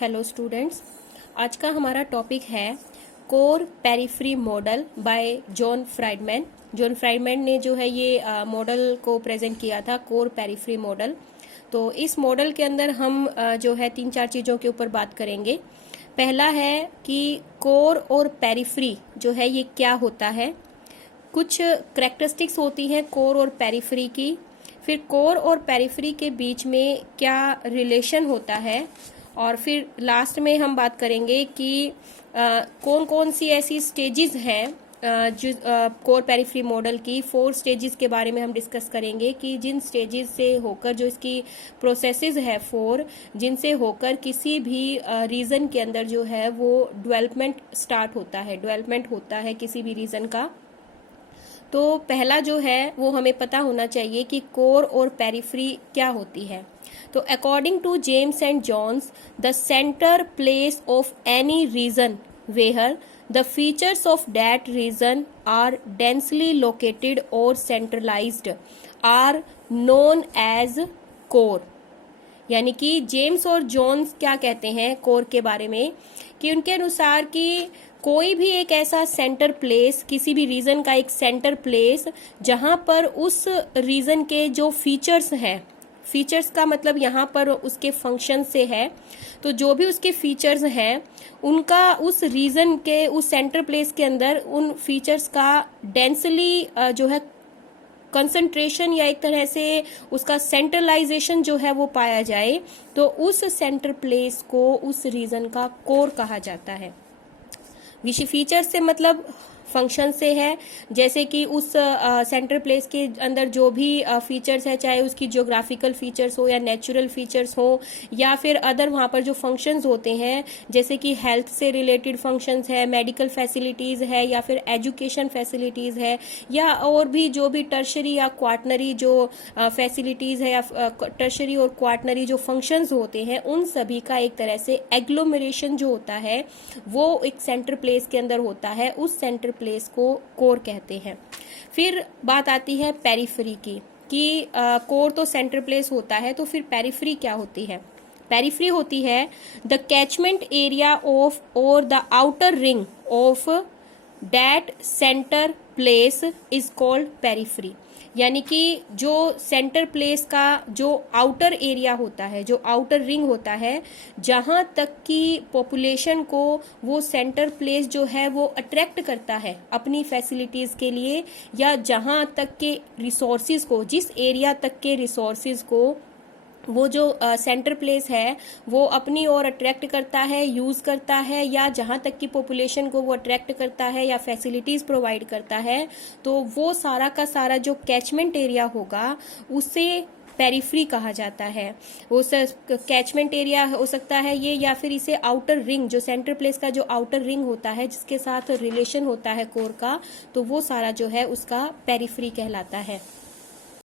Hello students, आज का हमारा टॉपिक है core periphery model by John Friedman. John Friedman ने जो है ये मॉडल को प्रेजेंट किया था, कोर पेरिफेरी मॉडल। तो इस मॉडल के अंदर हम जो है 3-4 चीज़ों के ऊपर बात करेंगे। पहला है कि कोर और पेरिफेरी जो है ये क्या होता है, कुछ करेक्टरिस्टिक्स होती हैं कोर और पेरिफेरी की, फिर कोर और पेरिफेरी के बीच में क्या रिलेशन होता है, और फिर लास्ट में हम बात करेंगे कि कौन कौन सी ऐसी स्टेजेस हैं जो कोर पेरिफेरी मॉडल की 4 स्टेजेस के बारे में हम डिस्कस करेंगे कि जिन स्टेजेस से होकर जो इसकी प्रोसेसेस है 4, जिनसे होकर किसी भी रीजन के अंदर जो है वो डेवलपमेंट स्टार्ट होता है, डेवलपमेंट होता है किसी भी रीजन का। तो पहला जो है वो हमें पता होना चाहिए कि कोर और पेरिफेरी क्या होती है। तो according to James and Jones, the centre place of any region where the features of that region are densely located or centralized are known as core। यानी कि जेम्स और जॉन्स क्या कहते हैं कोर के बारे में, कि उनके अनुसार कि कोई भी एक ऐसा सेंटर प्लेस, किसी भी रीजन का एक सेंटर प्लेस जहां पर उस रीजन के जो फीचर्स हैं, फीचर्स का मतलब यहाँ पर उसके फंक्शन से है, तो जो भी उसके फीचर्स हैं उनका उस रीजन के उस सेंटर प्लेस के अंदर उन फीचर्स का डेंसली जो है कंसंट्रेशन या एक तरह से उसका सेंट्रलाइजेशन जो है वो पाया जाए, तो उस सेंटर प्लेस को उस रीजन का कोर कहा जाता है। विषय फीचर से मतलब फंक्शन से है, जैसे कि उस सेंटर प्लेस के अंदर जो भी फीचर्स है, चाहे उसकी ज्योग्राफिकल फीचर्स हो या नेचुरल फीचर्स हो या फिर अदर वहाँ पर जो फंक्शंस होते हैं, जैसे कि हेल्थ से रिलेटेड फंक्शंस है, मेडिकल फैसिलिटीज़ है या फिर एजुकेशन फैसिलिटीज़ है, या और भी जो भी टर्शरी या क्वार्टनरी जो फैसिलिटीज़ है या टर्शरी और क्वार्टनरी जो फंक्शंस होते हैं, उन सभी का एक तरह से एग्लोमरेशन जो होता है वो एक सेंटर प्लेस के अंदर होता है, उस सेंटर प्लेस को कोर कहते हैं। फिर बात आती है पेरिफेरी की, कि कोर तो सेंटर प्लेस होता है, तो फिर पेरिफेरी क्या होती है। पेरिफेरी होती है द कैचमेंट एरिया ऑफ और the outer ring of that centre place is called periphery. यानी कि जो सेंटर प्लेस का जो आउटर एरिया होता है, जो आउटर रिंग होता है, जहां तक की पॉपुलेशन को वो सेंटर प्लेस जो है वो अट्रैक्ट करता है अपनी फैसिलिटीज के लिए, या जहां तक के रिसोर्सिस को, जिस एरिया तक के रिसोर्सिस को वो जो सेंटर प्लेस है वो अपनी ओर अट्रैक्ट करता है, यूज करता है, या जहां तक की पॉपुलेशन को वो अट्रैक्ट करता है या फैसिलिटीज प्रोवाइड करता है, तो वो सारा का सारा जो कैचमेंट एरिया होगा उसे पेरिफेरी कहा जाता है। वो कैचमेंट एरिया हो सकता है ये, या फिर इसे आउटर रिंग, जो सेंटर प्लेस का जो आउटर रिंग होता है जिसके साथ रिलेशन होता है कोर का, तो वो सारा जो है उसका पेरिफेरी कहलाता है।